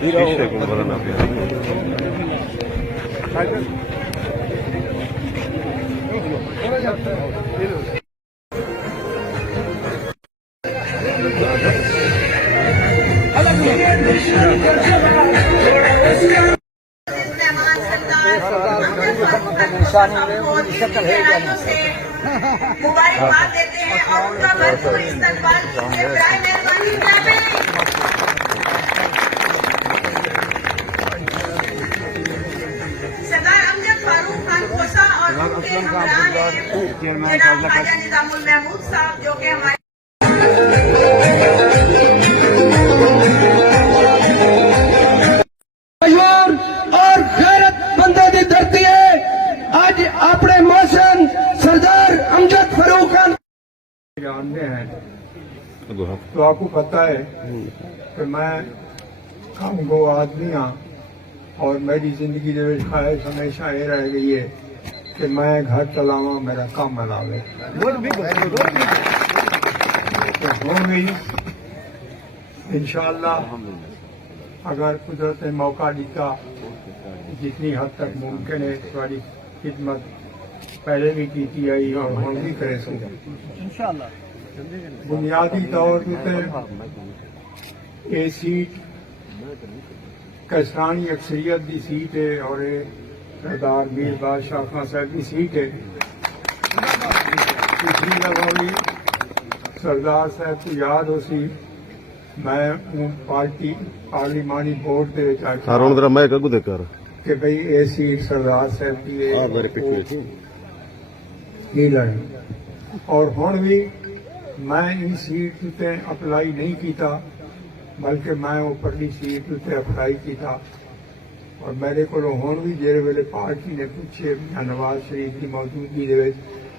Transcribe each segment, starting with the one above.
شیشے کو بنانا پڑا مبارکباد دیتے ہیں اور ان کا بھرپور استقبال کیجیے. برائے مہربانی سردار امجد فاروق خان کوسا اور ان کے ہمراہ ہیں جناب خواجہ نظام المحمود صاحب جو کہ ہمارے اور غیرت بندے دی دھرتی ہے. آج اپنے محسن سردار امجد فاروق خان جانتے ہیں تو آپ کو پتہ ہے کہ میں کم گو آدمی ہاں اور میری زندگی کے خواہش ہمیشہ یہ رہ گئی ہے کہ میں گھر چلاواں میرا کام بناوے ہو گئی انشاءاللہ. اگر قدرت نے موقع دیتا جتنی حد تک ممکن ہے تھوڑی خدمت پہلے بھی کی آئی اور ہم بھی کرے سکتے بنیادی طور پر یہ سیٹ کسرانی اکثریت کی سیٹ ہے اور یہ سردار میر بادشاہ خان صاحب کی سیٹ ہے. پچھلی دفعہ بھی سردار صاحب کو یاد ہو سی میں پارٹی پارلیمانی بورڈ کے کہ بھئی یہ سیٹ سردار صاحب کی لڑی اور ہوں بھی میں ان سیٹ تے اپلائی نہیں کیتا بلکہ میں اوپرلی سیٹ تے اپلائی کیتا. اور میرے کو ہوں بھی جہے ویلے پارٹی نے پوچھے نواز شریف کی موجودگی دے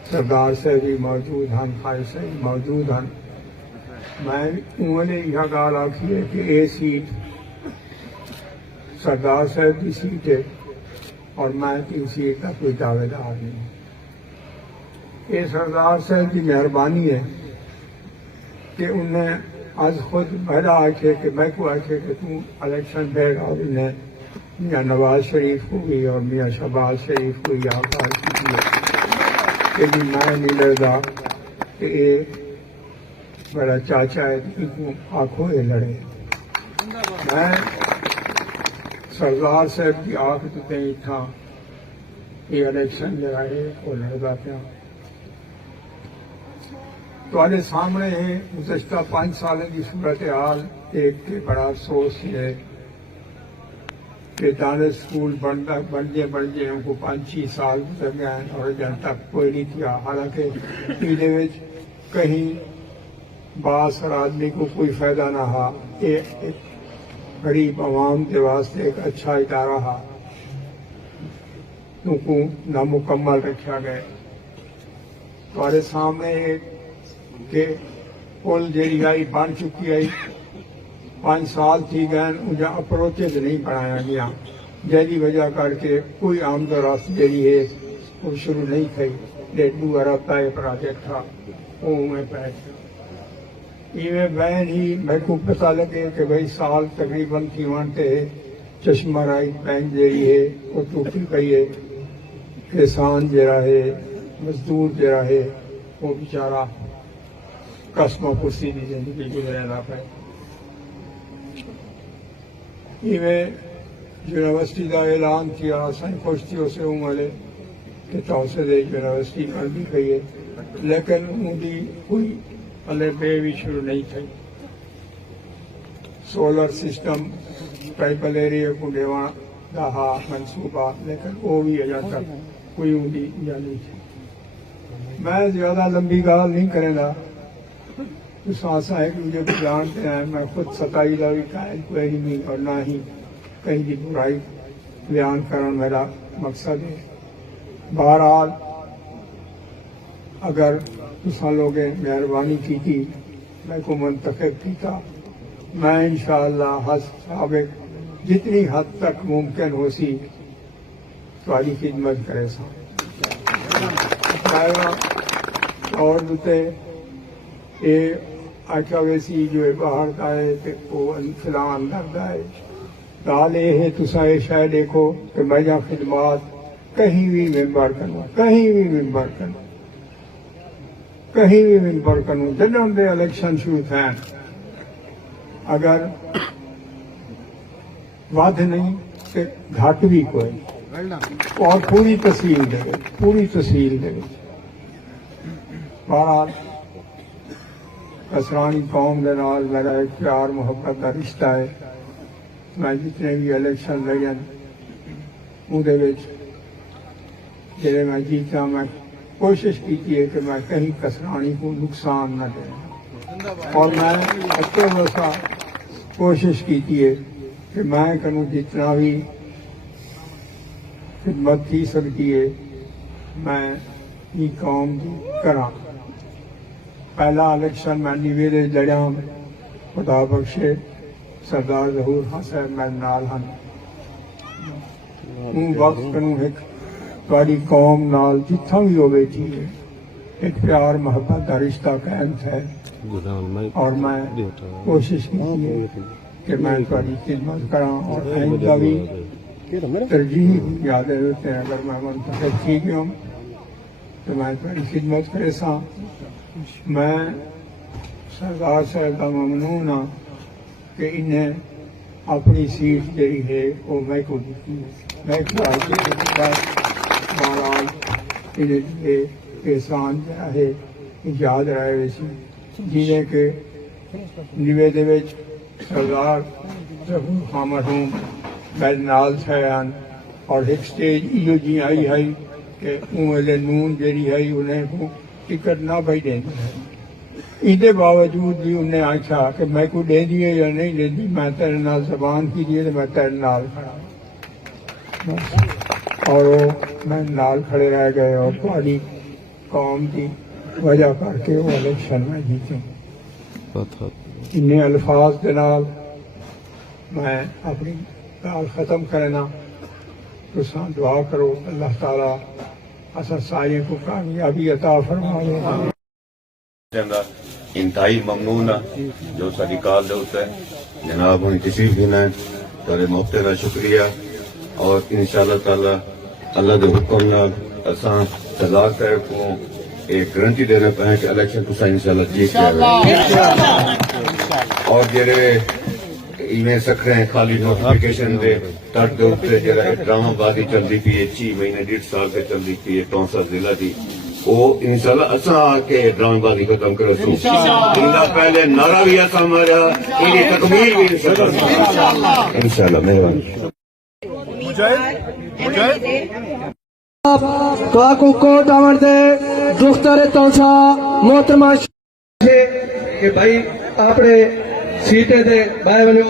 سردار صاحب بھی موجود ہیں خالد صاحب موجود ہیں میں انہوں نے یہ گال آخی ہے کہ یہ سیٹ سردار صاحب کی سیٹ ہے اور میں ان سیٹ کا کوئی دعوے دار نہیں. یہ سردار صاحب کی مہربانی ہے کہ انہیں آج خود میرا آکھے کہ میں کو آکھے کہ تم الیکشن بیگ اور انہیں میاں نواز شریف کو بھی اور میاں شہباز شریف کو یہ آکار کی کہ بھی میں نہیں لڑتا کہ یہ بڑا چاچا ہے آنکھوں یہ لڑے. میں سردار صاحب کی آنکھ تے تھا یہ الیکشن لڑائے اور لڑتا پیا. تھوڑے سامنے ہے گزشتہ 5 سال کی صورتحال ایک کہ بڑا افسوس ہے کہ دانش سکول بنجے ان کو 5-6 سال گزر گئے اور جن تک کوئی نہیں کیا. حالانکہ یہ کہیں باس اور آدمی کو کوئی فائدہ نہ ہا. ایک غریب عوام کے واسطے ایک اچھا ادارہ ہا ان کو نامکمل رکھا گئے. تمہارے سامنے کہ پل جیڑی آئی بن چکی آئی 5 سال تھی گئے انہیں اپروچز نہیں بنایا گیا جی وجہ کر کے کوئی آمد و رفت جیڑی ہے وہ شروع نہیں تھی. 1.5 ارب کا یہ پروجیکٹ تھا وہ میں بیٹھ گیا. ایویں بہن ہی میرے کو پتہ لگے کہ بھائی سال تقریباً تھی وانتے چشمہ رائی بینک جیڑی ہے وہ ٹوٹی پئی ہے. کسان جڑا ہے مزدور جڑا ہے وہ بیچارہ قسم و پرسی کی زندگی گزرنا پہ. ایویں یونیورسٹی کا اعلان کیا سائیں خوش تھی اسے والے کہ توسط یونیورسٹی بن بھی گئی ہے لیکن ان کی کوئی پلے بے بھی شروع نہیں تھی. سولر سسٹم ٹرائبل ایریا کو دیوا دا منصوبہ لیکن وہ بھی اجا تک کوئی ان کی نہیں تھی. میں زیادہ لمبی گال نہیں کرے گا ساسا ایک دوسرے کو جانتے ہیں. میں خود ستائی کا بھی قائل کوئی نہیں اور نہ ہی کہیں کی برائی بیان کرنا میرا مقصد ہے. بہرحال اگر تساں لوگیں مہربانی کی تھی میں کو منتخب کیتا میں انشاءاللہ سابق جتنی حد تک ممکن ہو سی تاری خدمت کرے سا. اور بتے یہ آخیا ویسی جو باہر کا ہے وہ فلاں اندر کا ہے نال یہ تسا یہ شاید دیکھو کہ میرا خدمات کہیں بھی ممبر کرنا کہیں بھی ممبر کرنا کہیں بھی ممبر کروں جدوں دے الیکشن شروع تھے اگر ود نہیں کہ گھٹ بھی کوئی اور پوری تحصیل دے بہرحال کسرانی قوم دے نال میرا ایک پیار محبت کا رشتہ ہے میں جتنے بھی الیکشن لگے اندر جڑے میں جیتا میں کوشش کی ہے کہ میں کہیں کسرانی کو نقصان نہ دیں اور میں اچھے ویسا کوشش کی ہے کہ میں کنوں جتنا بھی خدمت تھی سکتی ہے میں یہ قوم کی کراں پہلا الیکشن میں نیوے دے لڑیا خدا بخشے سردار ظہور خان صاحب میرے نال ہن وقت کنوں ایک تاری قوم نال جتھا بھی ہوئے تھی ایک پیار محبت کا رشتہ قائم ہے اور میں کوشش کی ہے کہ میں تاری خدمت کراں اور آئندہ بھی ترجیح یاد ہوتے ہیں اگر میں منتخب تھی گیا ہوں تو میں تاری خدمت کرے سا میں سردار صاحب کا ممنون ہوں کہ انہیں اپنی سیٹ جڑی ہے وہ میں کو دیتی ہے میں مہاراج احسان جڑا ہے یاد رہے ویسی جنہیں کہ نیوے دے وچ سردار ظہور خان مرحوم میرے نال تھے اور ایک سٹیج ایو جی آئی ہے کہ ویلے نون جڑی ہے انہیں ٹکٹ نہ بھائی دیں اندے باوجود بھی انہیں آخیا کہ میں کو دے دیے یا نہیں دے دی میں تیرے نال زبان کی دیے تو میں تیرے نال کھڑا اور وہ میں نال کھڑے رہ گئے اور تمہاری قوم کی وجہ کر کے وہ الیکشن میں جیتے انہیں الفاظ کے نال میں اپنی گال ختم کرنا تو دعا کرو اللہ تعالیٰ اصل سائیں کو کامیابی عطا فرمائے انتہائی ممنون ہے جو ساری کال دے اتنے جناب ہوں تشریف دینا ہے تارے موقع کا شکریہ اور انشاءاللہ تعالی اللہ دے حکم نال اساں سزا صاحب کو ایک گارنٹی دینا پائیں کہ الیکشن تو انشاءاللہ جیت جائے اور جڑے ایویں سکھ رہے ہیں خالی نوٹیفیکیشن دے تٹ دے اتنے جڑا ڈرامہ بازی چلتی پی ہے 6 مہینے 1.5 سال سے چلتی پی ہے 64 ضلع دی وہ انشاءاللہ اساں آ کے ڈرامہ بازی ختم کرو سو انہا پہلے نعرہ بھی ایسا ہمارا انہی تکمیل بھی انشاءاللہ مہربانی تو آکو کوٹ آمر دے دختر توسا محترمہ کہ بھائی اپنے سیٹے دے بائے بنو